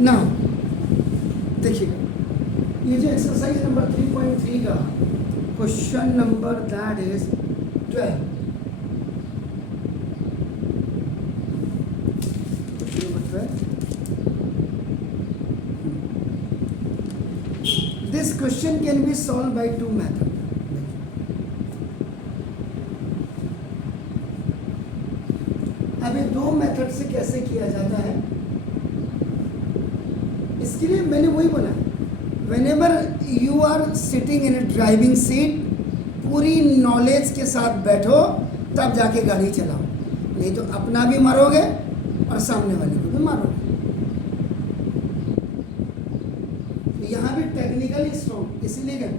ना देखिए ये जो एक्सरसाइज नंबर 3.3 का question number that is 12, question number 12, this question can be solve by two method. अब ये दो मेथड से कैसे किया जाता है, इसके लिए मैंने वही बोला, whenever you are sitting in a driving seat, पूरी नॉलेज के साथ बैठो तब जाके गाड़ी चलाओ, नहीं तो अपना भी मरोगे और सामने वाले को भी मारोगे। तो यहाँ भी टेक्निकली स्ट्रॉन्ग, इसीलिए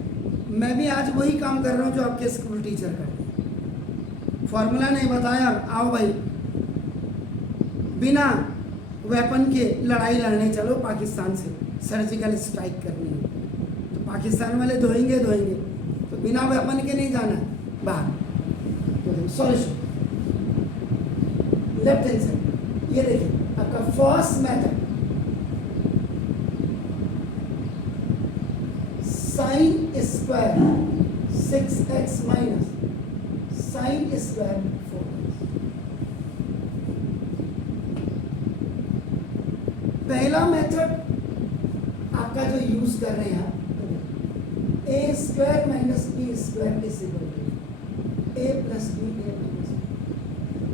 मैं भी आज वही काम कर रहा हूँ जो आपके स्कूल टीचर करते हैं। फॉर्मूला नहीं बताया, आओ भाई बिना वेपन के लड़ाई लड़ने चलो पाकिस्तान से, सर्जिकल स्ट्राइक करनी है, तो पाकिस्तान वाले धोएंगे, तो बिना वेपन के नहीं जाना है बाहर। सॉल्यूशन लेफ्ट हैंड साइड, ये देखिए आपका first method, sine square 6x minus sine square 4x। पहला मेथड आपका जो यूज कर रहे हैं a square minus b square is equal to a plus b a minus b.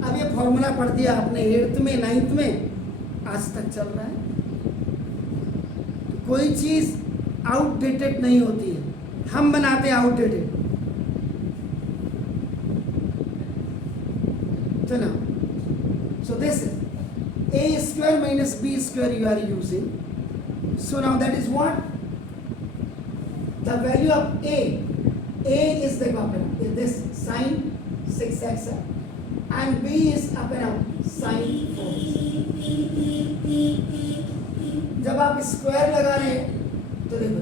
अब ये फॉर्मूला पढ़ दिया आपने 8th में 9th में, आज तक चल रहा है। तो कोई चीज आउटडेटेड नहीं होती है, हम बनाते हैं आउटडेटेड। तो ना, so this is a square minus b square you are using. So now that is what? The value of a is the is this sine 6x and b is up and up sine 4x. जब आप square लगा रहे हैं तो देखो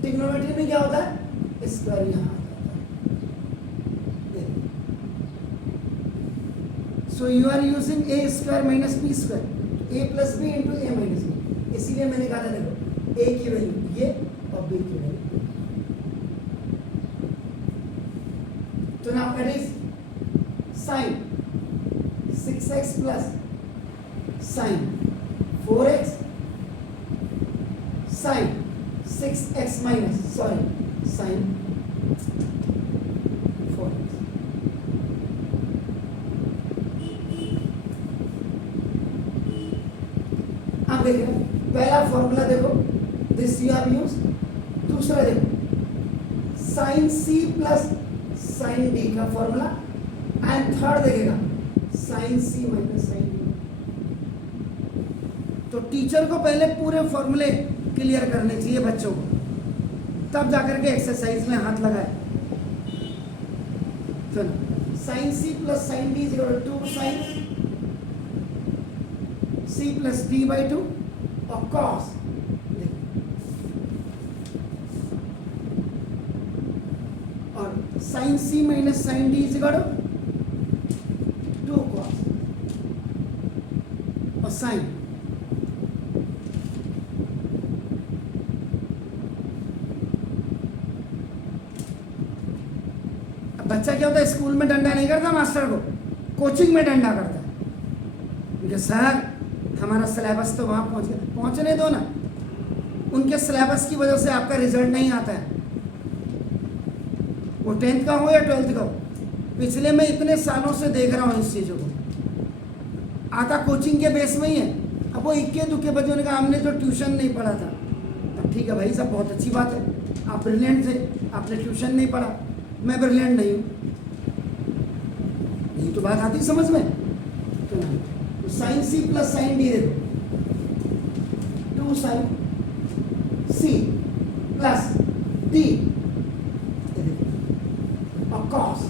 trigonometry में क्या होता है, स्क्वायर यहाँ। So you are using a square minus b square, a plus b into a minus b। इसीलिए मैंने कहा था देखो a की वैल्यू ये और b की वैल्यू। तो now it is sin 6x plus sin 4x sin 6x minus sin 4x। देखो पहला फॉर्मूला देखो, दिस यू हैव यूज। दूसरा देखो sine C plus sine D का फॉर्मूला, एंड थर्ड देखेगा sine C minus sine D. तो teacher को पहले पूरे फॉर्मूले क्लियर करने चाहिए बच्चों को, तब जाकर के एक्सरसाइज में हाथ लगाए। चलो sine C plus sine D is equal to sine c plus d by 2 और cos, और sin c minus sin d is equal to 2 cos और sin। बच्चा क्या होता है, स्कूल में डंडा नहीं करता मास्टर को, कोचिंग में डंडा करता है। सर हमारा सिलेबस तो वहाँ पहुँच गया, पहुँचने दो ना, उनके सिलेबस की वजह से आपका रिजल्ट नहीं आता है। वो 10th का हो या 12th का हो, पिछले मैं इतने सालों से देख रहा हूँ इस चीज़ों को, आता कोचिंग के बेस में ही है। अब वो इक्के दुक्के बच्चों ने कहा हमने तो ट्यूशन नहीं पढ़ा था, अब ठीक है भाई साहब बहुत अच्छी बात है, आप ब्रिलियंट थे, आपने ट्यूशन नहीं पढ़ा, मैं ब्रिलियंट नहीं हूँ, यही तो बात आती समझ में। तो sine C plus sine D देखो 2 साइन सी प्लस डी और कॉस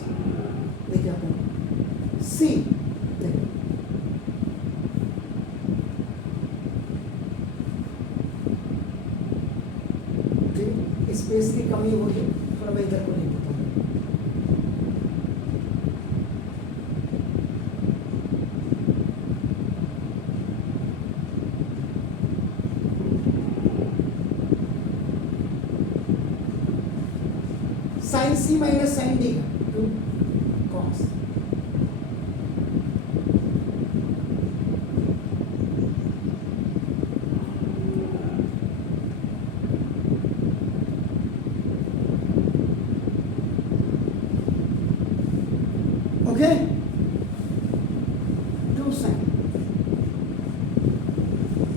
देखिए आपको सी देखो, ठीक, स्पेस की कमी हो रही है, थोड़ा मैं इधर को नहीं बताऊँ। Sign C minus sine D का 2 cos. Okay, 2 sin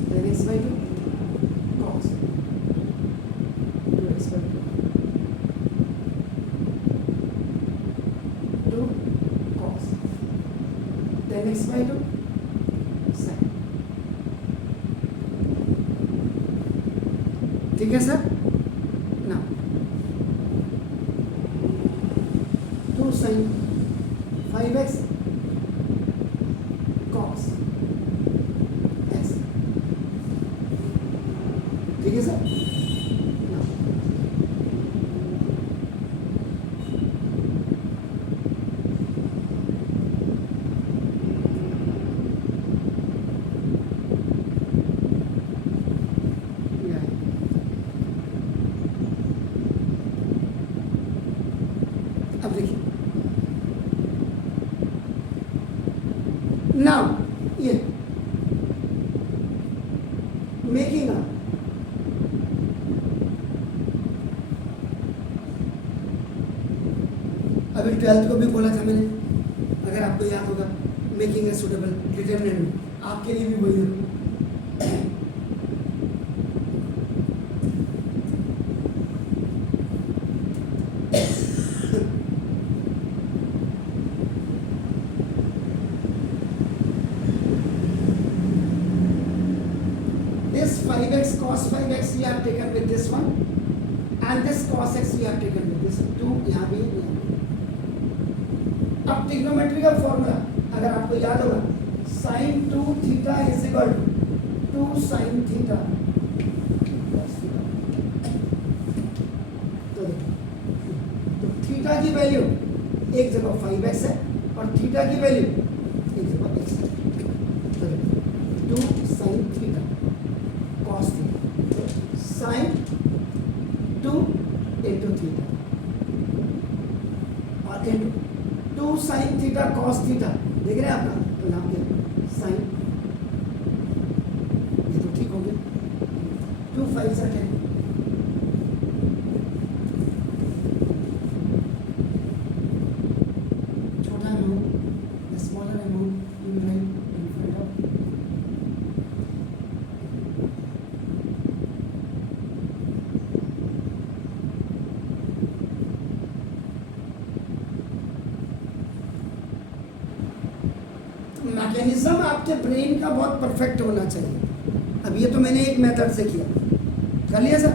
then x by 2 cos 2x by 2 cos then x by 2 sin। ठीक है सर ना, 2 sin 5x cos x। ठीक है सर ना, अब देखिए now ये making a अभी 12th को भी बोला था मैंने, अगर आपको याद होगा, मेकिंग ए सुटेबल डिटरमिनेंट, आपके लिए भी वही है। This 5x cos 5x we have taken with this one and this cos x we have taken with this 2 यहाँ भी यहाँ भी। अब ट्रिग्नोमेट्री का फॉर्मूला अगर आपको याद होगा, sin 2 theta is equal to 2 sin theta cos theta. तो थीटा की वैल्यू एक जगह 5x है और थीटा की वैल्यू एक जगह x है। तो 2 sin theta cos theta sin 2 into theta और into 2 sin theta cos theta, देख रहे हैं आपका, तो नाम क्या sin, ये तो ठीक हो गया, 2 5 10। छोटा amount, the smaller amount you will write in front of। Mechanism आपके ब्रेन का बहुत परफेक्ट होना चाहिए। अब ये तो मैंने एक मेथड से किया, कर लिया सर।